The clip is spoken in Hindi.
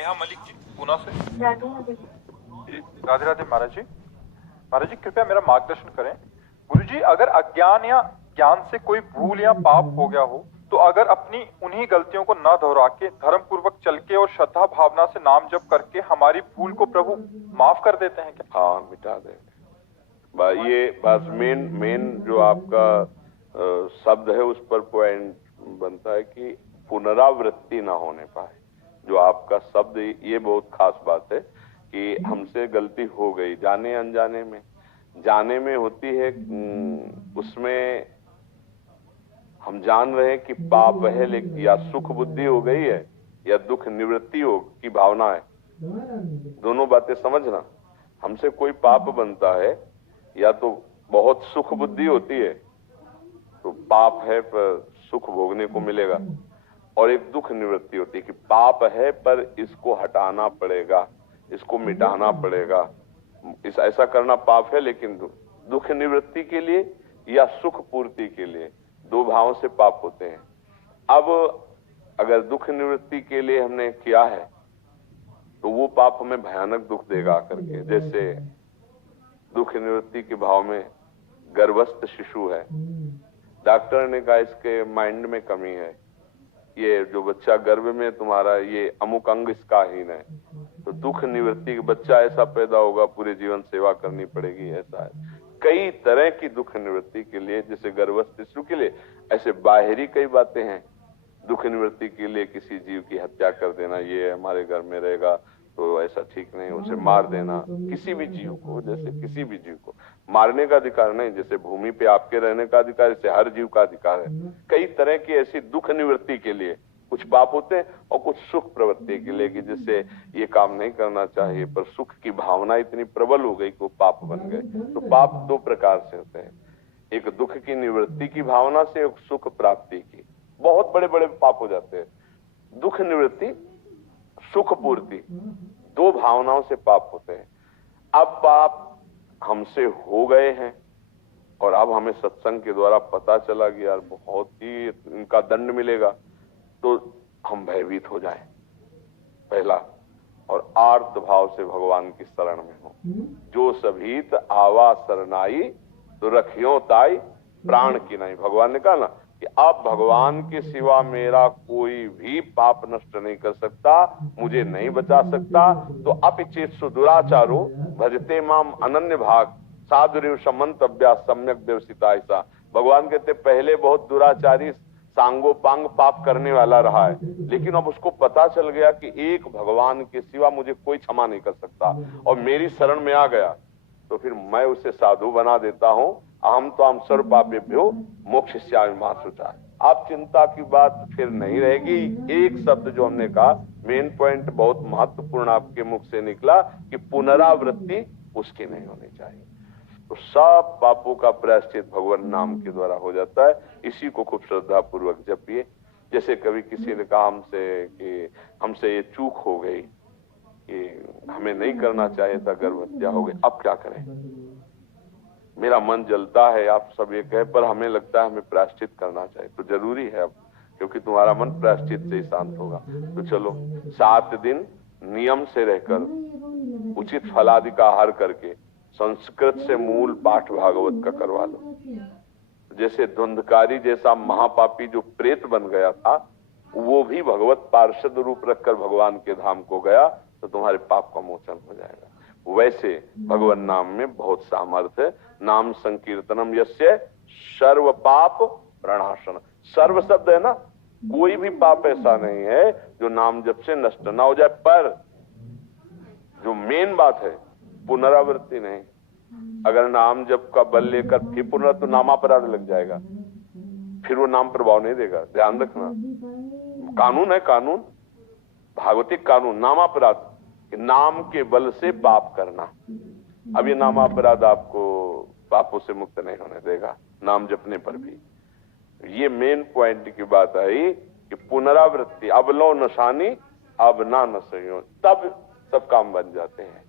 नेहा मलिक जी पूना से। राधे राधे महाराज जी। महाराज जी कृपया मेरा मार्गदर्शन करें। गुरु जी अगर अज्ञान या ज्ञान से कोई भूल या पाप हो गया हो तो अगर अपनी उन्हीं गलतियों को न दोहरा के धर्म पूर्वक चल के और श्रद्धा भावना से नाम जप करके हमारी भूल को प्रभु माफ कर देते हैं क्या? हाँ, मिटा देंगे। ये बस मेन जो आपका शब्द है उस पर पॉइंट बनता है कि पुनरावृत्ति ना होने पाए। जो आपका शब्द, ये बहुत खास बात है कि हमसे गलती हो गई, जाने अनजाने में। जाने में होती है, उसमें हम जान रहे हैं कि पाप है, लेकिन या सुख बुद्धि हो गई है या दुख निवृत्ति हो की भावना है। दोनों बातें समझना। हमसे कोई पाप बनता है या तो बहुत सुख बुद्धि होती है तो पाप है पर सुख भोगने को मिलेगा, और एक दुख निवृत्ति होती है कि पाप है पर इसको हटाना पड़ेगा, इसको मिटाना पड़ेगा, ऐसा करना पाप है। लेकिन दुख निवृत्ति के लिए या सुख पूर्ति के लिए दो भावों से पाप होते हैं। अब अगर दुख निवृत्ति के लिए हमने किया है तो वो पाप हमें भयानक दुख देगा करके। जैसे दुख निवृत्ति के भाव में गर्भस्थ शिशु है, डॉक्टर ने कहा इसके माइंड में कमी है, ये जो बच्चा गर्भ में तुम्हारा ये अमुक अंग इसका हीन है, तो दुख निवृत्ति के बच्चा ऐसा पैदा होगा, पूरे जीवन सेवा करनी पड़ेगी, ऐसा है। कई तरह की दुख निवृत्ति के लिए, जैसे गर्भस्थ शिशु के लिए, ऐसे बाहरी कई बातें हैं। दुख निवृत्ति के लिए किसी जीव की हत्या कर देना, ये हमारे घर में रहेगा तो ऐसा ठीक नहीं, उसे मार देना। किसी भी जीव को, जैसे किसी भी जीव को मारने का अधिकार नहीं, जैसे भूमि पे आपके रहने का अधिकार, जैसे हर जीव का अधिकार है। कई तरह की ऐसी दुख निवृत्ति के लिए कुछ पाप होते हैं और कुछ सुख प्रवृत्ति के लिए, कि जिससे ये काम नहीं करना चाहिए पर सुख की भावना इतनी प्रबल हो गई कि वो पाप बन गए। तो पाप दो प्रकार से होते हैं, एक दुख की निवृत्ति की भावना से, एक सुख प्राप्ति की। बहुत बड़े बड़े पाप हो जाते हैं। दुख निवृत्ति, सुख पूर्ति, दो भावनाओं से पाप होते हैं। अब पाप हमसे हो गए हैं और अब हमें सत्संग के द्वारा पता चला कि यार बहुत ही इनका दंड मिलेगा, तो हम भयभीत हो जाएं पहला, और आर्त भाव से भगवान की शरण में हो। जो सभीत आवा शरणाई तो रखियो ताई प्राण की नहीं। भगवान ने कहा ना कि आप भगवान के सिवा मेरा कोई भी पाप नष्ट नहीं कर सकता, मुझे नहीं बचा सकता। तो अपिचेत्सु दुराचारो भजते माम अनन्य भाग साधुरिव समंतव्या सम्यक देवसिता। ऐसा भगवान कहते पहले बहुत दुराचारी सांगो पांग पाप करने वाला रहा है, लेकिन अब उसको पता चल गया कि एक भगवान के सिवा मुझे कोई क्षमा नहीं कर सकता और मेरी शरण में आ गया, तो फिर मैं उसे साधु बना देता हूं। अहम तो हम सर्व पापेभ्यो मोक्षयिष्यामि मा शुचा। आप चिंता की बात फिर नहीं रहेगी। एक शब्द जो हमने कहा, मेन पॉइंट बहुत महत्वपूर्ण आपके मुख से निकला कि पुनरावृत्ति उसकी नहीं होनी चाहिए। तो सब पापों का प्रायश्चित भगवान नाम के द्वारा हो जाता है। इसी को खूब श्रद्धा पूर्वक जपिए। जैसे कभी किसी ने कहा हमसे कि हमसे ये चूक हो गई कि हमें नहीं करना चाहिए था, गर्भ हत्या हो गई, अब क्या करें? मेरा मन जलता है, आप सब ये कहे, पर हमें लगता है हमें प्रायश्चित करना चाहिए। तो जरूरी है अब, क्योंकि तुम्हारा मन प्रायश्चित से ही शांत होगा। तो चलो 7 दिन नियम से रहकर उचित फलादि का आहार करके संस्कृत से मूल पाठ भागवत का करवा लो। जैसे धुंधकारी जैसा महापापी जो प्रेत बन गया था, वो भी भगवत पार्षद रूप रखकर भगवान के धाम को गया, तो तुम्हारे पाप का मोचन हो जाएगा। वैसे भगवान नाम में बहुत सामर्थ्य है। नाम संकीर्तनम यस्य सर्व पाप प्रणाशन। सर्व शब्द है ना, कोई भी पाप ऐसा नहीं है जो नाम जप से नष्ट ना हो जाए। पर जो मेन बात है पुनरावृत्ति नहीं। अगर नाम जप का बल लेकर फिर पुनः, तो नामापराध लग जाएगा, फिर वो नाम प्रभाव नहीं देगा। ध्यान रखना, कानून है, कानून भागवतिक कानून, नामापराध, नाम के बल से पाप करना। अब ये नामापराध आपको पापों से मुक्त नहीं होने देगा नाम जपने पर भी। ये मेन पॉइंट की बात आई कि पुनरावृत्ति, अब लो नशानी अब ना नशयो, तब सब काम बन जाते हैं।